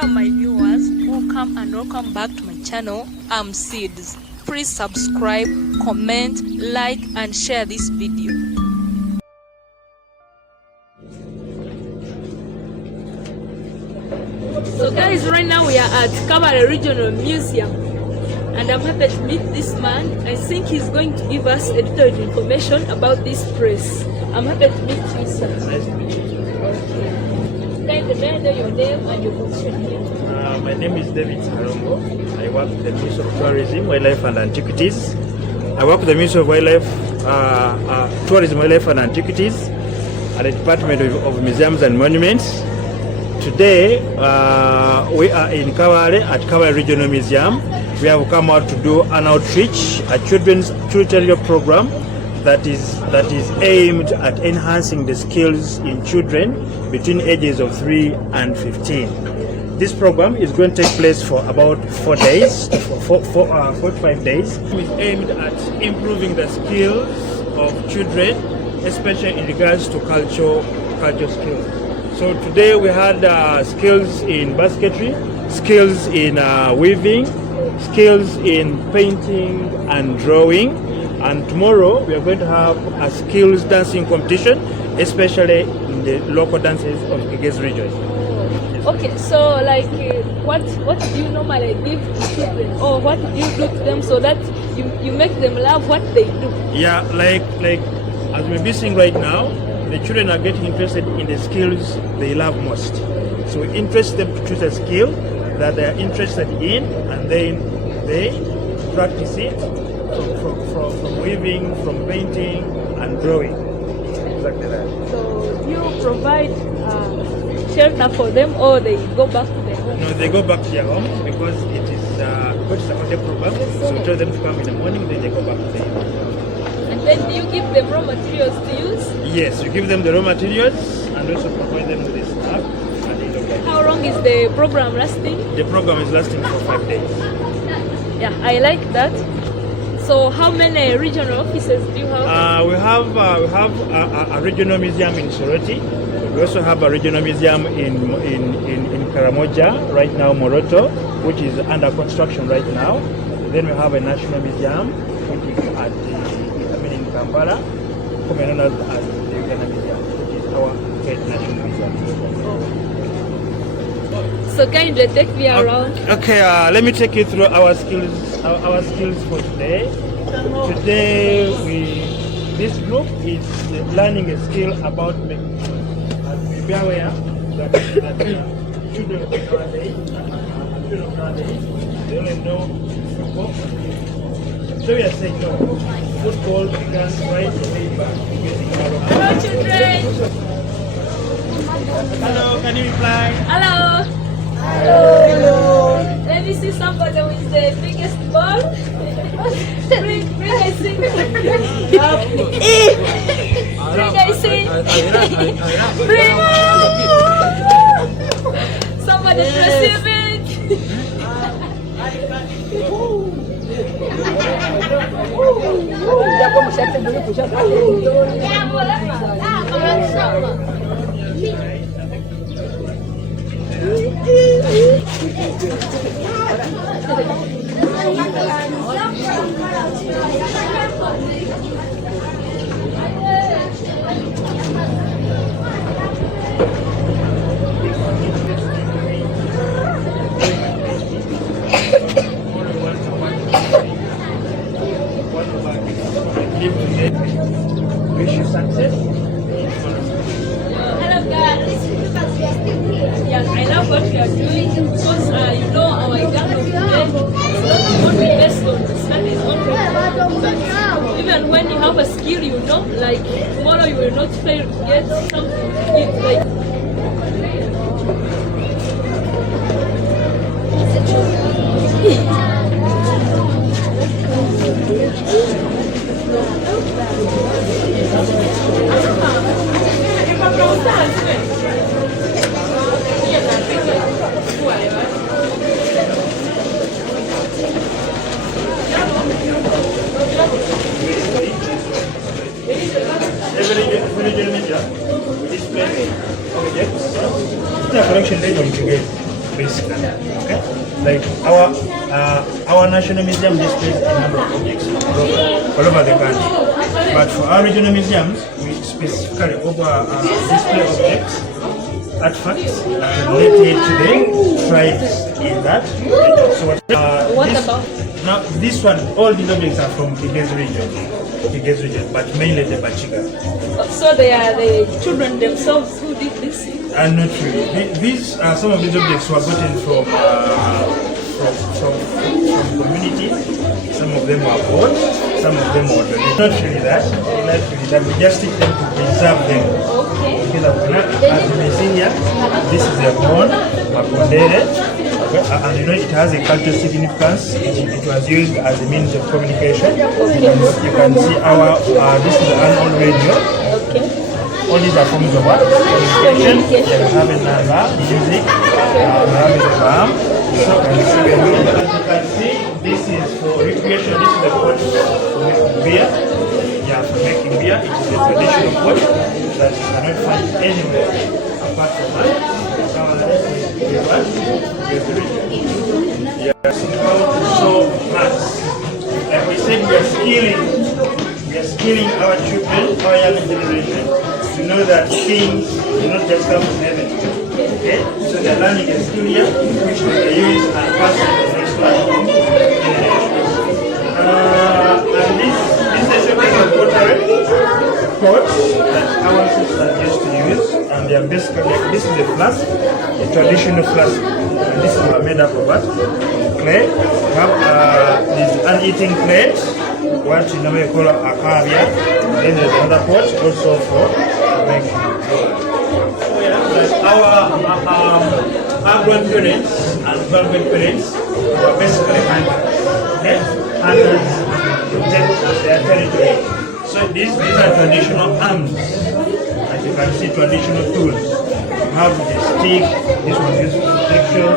Hello my viewers, welcome and welcome back to my channel. I'm Seeds. Please subscribe, comment, like and share this video. So guys, right now we are at Kabale Regional Museum and I'm happy to meet this man. I think he's going to give us a little information about this place. I'm happy to meet you, sir. Nice to meet you. Okay. Can you your name and your position here? My name is David Harombo. I work with the Ministry of Tourism, Wildlife and Antiquities. I work with the Ministry of Wildlife, Tourism, Wildlife and Antiquities at the Department of Museums and Monuments. Today, we are in Kabale at Kabale Regional Museum. We have come out to do an outreach, a children's tutorial program that is aimed at enhancing the skills in children between ages of 3 and 15. This program is going to take place for about 4 days, 4 to 5 days. It is aimed at improving the skills of children, especially in regards to cultural skills. So today we had skills in basketry, skills in weaving, skills in painting and drawing, and tomorrow we are going to have a skills dancing competition, especially in the local dances of Igezi region. Okay, so like what do you normally give to children, or what do you do to them so that you make them love what they do? Yeah, like as we'll be seeing right now, the children are getting interested in the skills they love most. So we interest them to choose a skill that they are interested in, and then they practice it from weaving, from painting and drawing. Exactly that. So you provide shelter for them, or they go back to their home? No, they go back to their home because it is a holiday program. So we tell them to come in the morning, then they go back to their home. And then do you give them raw materials to use? Yes, we give them the raw materials and also provide them with the staff. How long is the program lasting? The program is lasting for 5 days. Yeah, I like that. So how many regional offices do you have? We have a regional museum in Soroti. We also have a regional museum in Karamoja, right now Moroto, which is under construction right now. Then we have a national museum, which is in Kampala, known as the Uganda Museum, which is our head national museum. So kindly take me around. Okay, let me take you through our skills. Our skills for today. Today, this group is learning a skill about making shoes. And be aware that children of nowadays, they only know football. So we are saying no. Football began right way back. Hello, children. Hello, can you reply? Hello. Hello. Let me see somebody with the biggest ball. Bring I sing. Bring I sing. Bring. Somebody receive it. Wish you success. Hello guys. Yeah, I love what you are doing because you know our example today is not only based on studies only, but even when you have a skill, you know, like tomorrow you will not fail to get something to eat. Like Every media, we display basically. Okay, like our national museum displays a number of objects all over the country, but for our regional museums, we specifically display objects, artifacts related to the tribes in that region. So What about? now this one, all these objects are from Kigezi region, but mainly the Bachiga. So they are the children themselves who did this? And not really. These are some of these objects were gotten from communities. Some of them were bought, some of them were donated. Not really that. Not really that. We just take them to preserve them. Okay. As you may see here, this is a bone, Makondere. And you know it has a cultural significance. It was used as a means of communication. You can see our this is an old radio. Okay. All these are forms of what? Communication. Yeah, we have another music. We have a drum. So as you can see, this is for recreation. This is the pot for making beer. Yeah, for making beer. It is a traditional pot that you cannot find anywhere apart from that. Yes, so much. Like we said, we are skilling our children, our young generation, to know that things do not just come from heaven. Okay? So they're learning a skill here, which they use and pass on to the next one generation. And this is a piece of pottery pots that our sisters used to use, and they are basically like this is a flask, a traditional flask. And this is made up of what? Clay. We have this uneaten plate, what you normally call a caviar. Then there's another pot also for making our grandparents and grandparents were basically hunters. Okay? Hunters protect their territory. So these are traditional arms. As you can see, traditional tools. You have the stick, this one is for protection,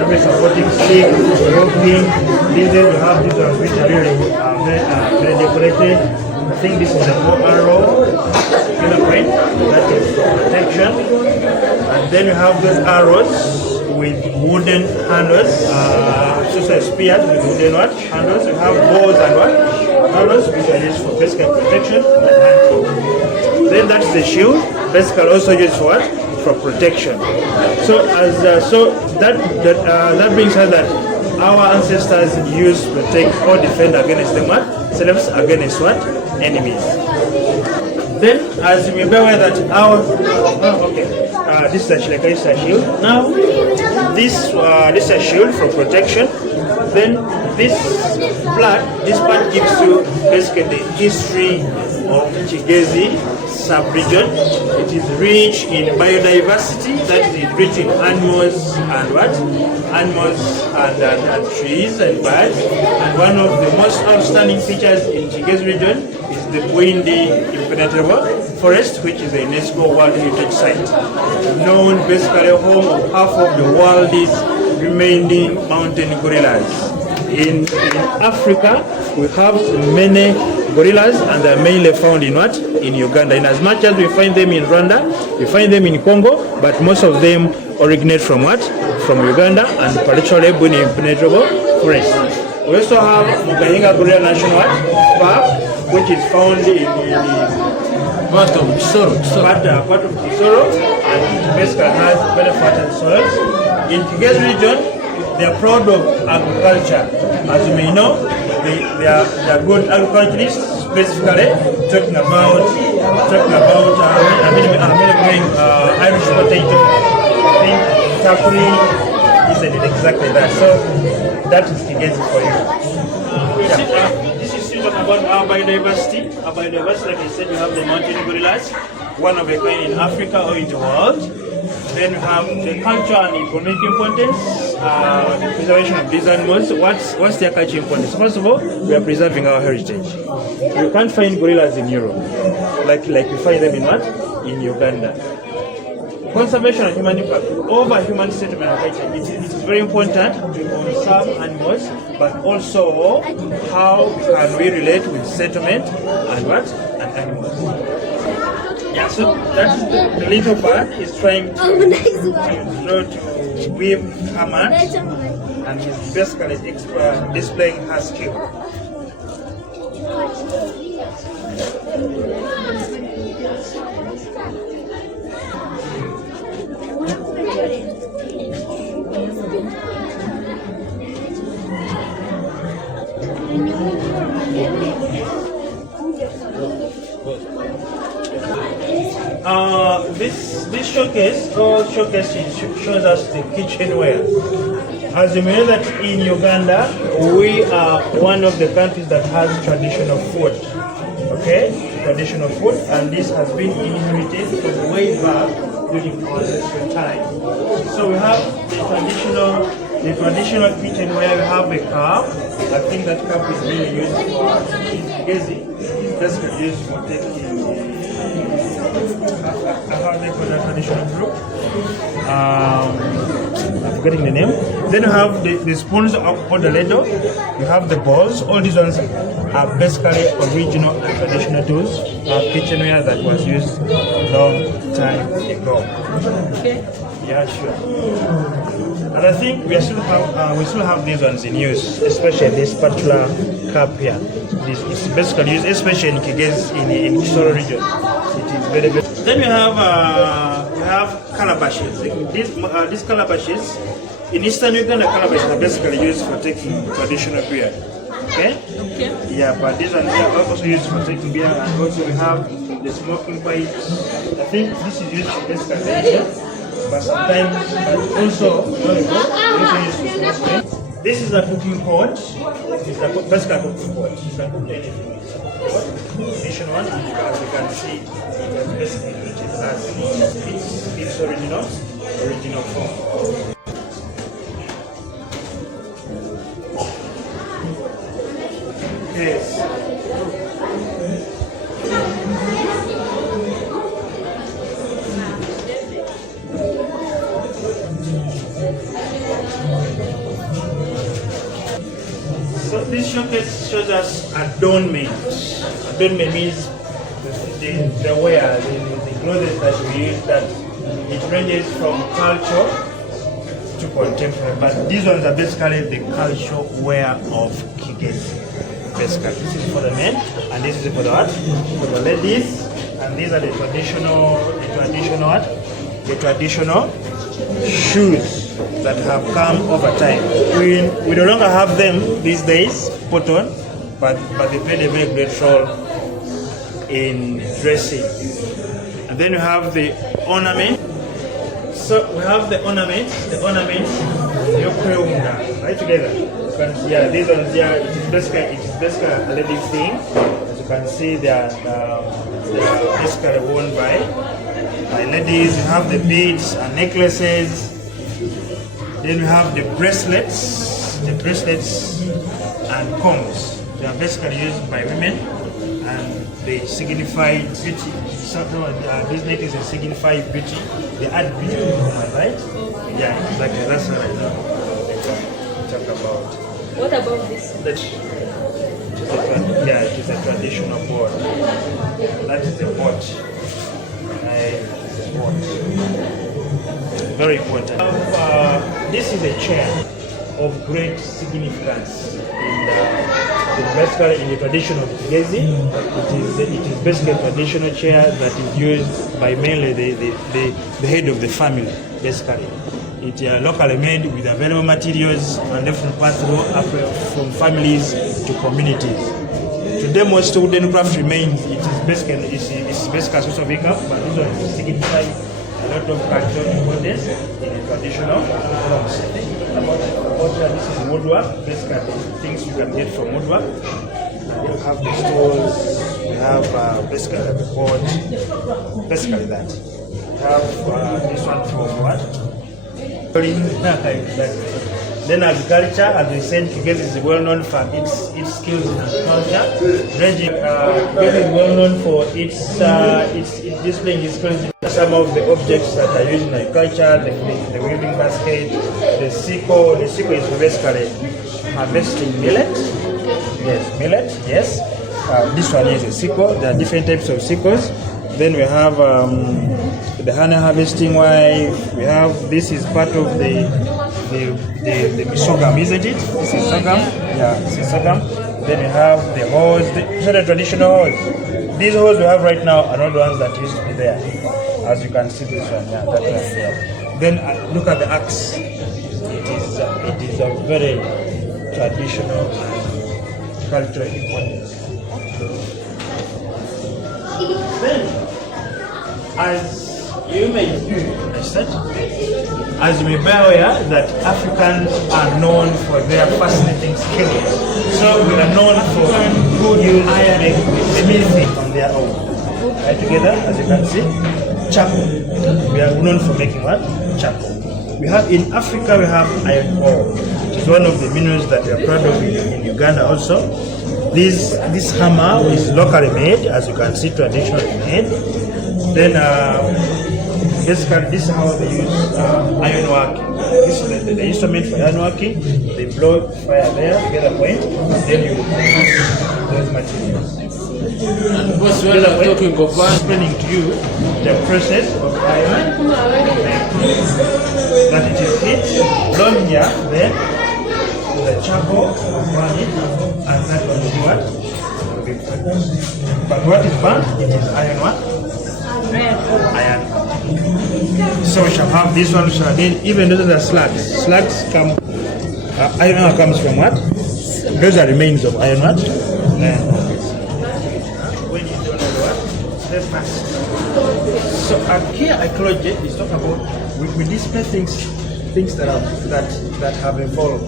every supporting stick, roping. These days we have these ones which are really very decorated. I think this is a bow arrow, point, that is for protection. And then you have those arrows with wooden handles, so spears with wooden handles. You have bows and arrows which are used for physical protection and hunting. Then that's the shield, basically also used for what? For protection. So that brings us that our ancestors used to protect or defend against them what? Selves against what? Enemies. Then, as you may be aware that this is actually a shield. Now, this is a shield for protection. Then this part gives you basically the history of Kigezi sub-region. It is rich in biodiversity, that is rich in animals and what? Animals and trees and birds. And one of the most outstanding features in Kigezi region is the Bwindi impenetrable forest, which is a UNESCO World Heritage Site, known basically home of half of the world's remaining mountain gorillas. In Africa, we have many gorillas, and they are mainly found in what? In Uganda. In as much as we find them in Rwanda, we find them in Congo, but most of them originate from what? From Uganda, and particularly Bwindi impenetrable forest. We also have Mugahinga Gorilla National Park, which is found in part of Kisoro, and it basically has very fertile soils. In Kigezi region, they are proud of agriculture. As you may know, they are good agriculturists, specifically talking about Irish potato. I think Takuri isn't exactly that. So that is Kigezi for you. Yeah. This is talking about our biodiversity. Our biodiversity, like I said, we have the mountain gorillas, one of a kind in Africa or in the world. Then we have the culture and economic importance, the preservation of these animals. What's their culture importance? First of all, we are preserving our heritage. You can't find gorillas in Europe, like we find them in what? In Uganda. Conservation of human impact over human settlement and culture. It is very important to conserve animals, but also how can we relate with settlement and what? And animals. Yeah, so that's the little part is trying to draw to weave hammer, and he's basically displaying her skill. This showcase shows us the kitchenware. As you may know that in Uganda, we are one of the countries that has traditional food. Okay, traditional food, and this has been inherited from way back during our ancestral time. So we have the traditional kitchenware. We have a cup. I think that cup is really used for gazing. It's basically used for taking how they call that traditional group. I'm forgetting the name. Then you have the spoons or the ladle. You have the bowls. All these ones are basically original and traditional tools, kitchenware that was used long time ago. Okay. Yeah, sure. And I think we still have these ones in use, especially this particular cup here. It's basically used, especially in Kigezi in Kisoro region. It is very very. Then we have calabashes. These calabashes in Eastern Uganda, calabashes are basically used for taking traditional beer. Okay? Okay. Yeah, but these ones are also used for taking beer, and also we have the smoking pipes. I think this is used for basically, but sometimes, but also used for smoking. This is a cooking pot. It's a basically a cooking pot. You can cook anything. Traditional one, and as you can see, it's basically treated as its original form. Yes. So this showcase shows us adornment. Adornment means the wear, the clothes that we use, that it ranges from culture to contemporary. But these ones are basically the cultural wear of Kigezi. Basically, this is for the men, and this is for the what? For the ladies, and these are the traditional shoes that have come over time. We no longer have them these days, put on, but they play a very great role in dressing. And then we have the ornament. So we have the ornaments, right together. Yeah, these ones here, it is basically a lady thing. As you can see, they are basically worn by ladies. We have the beads and necklaces. Then we have the bracelets and combs. They are basically used by women, and they signify beauty. These necklaces signify beauty. They add beauty to the woman, right? Yeah, exactly. That's what I know. Talk about. What about this? It is a traditional board. That is a watch. Very important. This is a chair of great significance in the tradition of Kigezi. It is basically a traditional chair that is used by mainly the head of the family, basically. It is locally made with available materials and different paths from families to communities. Today, most wooden craft remains. It is basically a source of income, but this one signifies a lot of cultural importance in the traditional forms. This is woodwork, basically things you can get from woodwork. You have the stools, you have basically the board, basically that. You have this one from what? Then agriculture, as we said, Kigezi is well known for its skills in agriculture. Kigezi is well known for its displaying its skills. Some of the objects that are used in agriculture, the weaving basket, the sickle. The sickle is basically harvesting millet. Yes, millet. Yes. This one is a sickle. There are different types of sickles. Then we have the honey harvesting wife. We have, this is part of the sorghum, isn't it? This is sorghum. Yeah, this is sorghum. Then we have the hose. These are the traditional hose. These hose we have right now are not the ones that used to be there. As you can see, this one, yeah, that one there. Then look at the axe. It is a very traditional and cultural importance. Then, as you may be aware that Africans are known for their fascinating skills. So we are known for good iron smithing on their own. Right together, as you can see, charcoal. We are known for making what? Charcoal. We have in Africa, we have iron ore, which is one of the minerals that we are proud of in Uganda also. This hammer is locally made, as you can see, traditionally made. Then basically this is how they use iron working. This is the instrument for iron working. They blow fire there, get a point, then you produce those materials. And what's what I'm talking of? Explaining to you the process of iron, that it is heat, blown here, then the charcoal, burn it, and that will be what? Will be produced. But what is burnt? It is iron what? Iron. So we shall have this one, so again, even those are slugs. Slugs come, iron ore comes from what? Those are remains of iron what? When you don't know what? Step back. So here archaeology is talking about, we display things that have evolved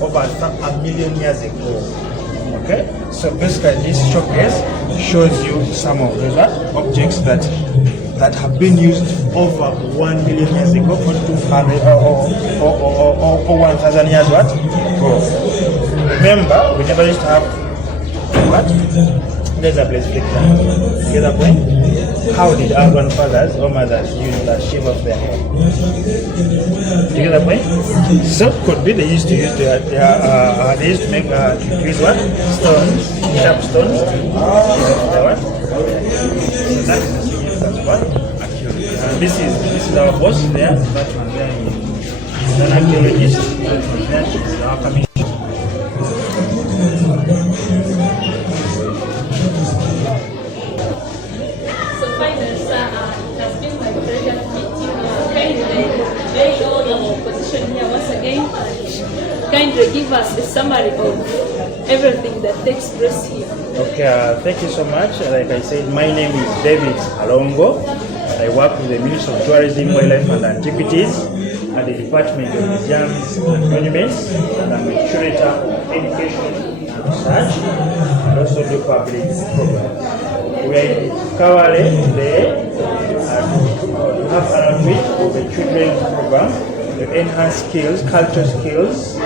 over a million years ago. Okay, so basically this showcase shows you some of those objects that have been used over 1 million years ago, or 200 or 1,000 years what? Ago. Remember, we never used to have what? There's a place flicker. Get a point? How did our grandfathers or mothers use that shave off their hair? Do you get the point? So could be they used to use they used to make use what? Stones, sharp stones. What? So that is the significance of what? Archaeology. This is our boss there. That one there is an archaeologist. That one there is our commission. Kindly give us a summary of everything that takes place here. Okay, thank you so much. Like I said, my name is David Alongo. I work with the Ministry of Tourism, Wildlife and Antiquities at the Department of Museums and Monuments, and I'm a curator of education and research, and also do public programs. We are in Kabale today, and we have an outreach of the children's program to enhance skills, cultural skills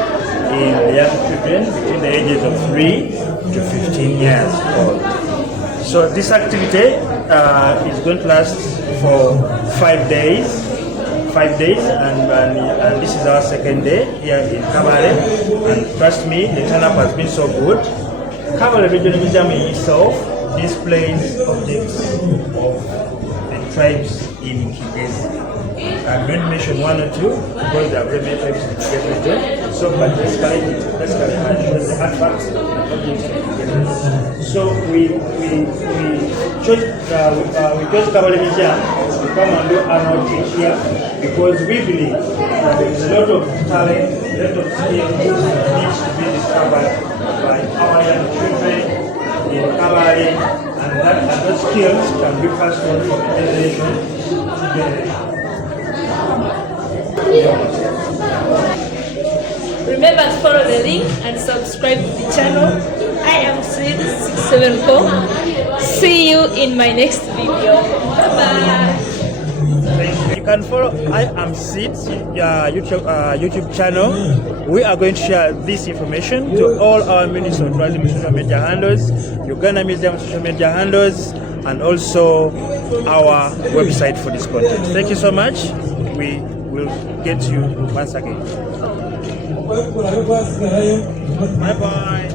in the young children between the ages of 3 to 15 years old. So this activity is going to last for 5 days. 5 days, and this is our second day here in Kabale. And trust me, the turn-up has been so good. Kabale Regional Museum in itself displays objects of the tribes in Kigezi. I'm going to mention one or two because there are very many tribes in Kigezi region. So, but basically shows the artifacts and objects in Kigezi. So we chose Kabale Museum to come and do an outreach here because we believe that there is a lot of talent, a lot of skills that needs to be discovered by our young children in Kabale, and those skills can be passed on from generation to generation. Remember to follow the link and subscribe to the channel. I am Sid674. See you in my next video. Bye bye. You can follow I am Sid YouTube channel. We are going to share this information to all our Ministry of Tourism social media handles, Uganda Museum social media handles, and also our website for this content. Thank you so much. We will get you once again. Bye bye.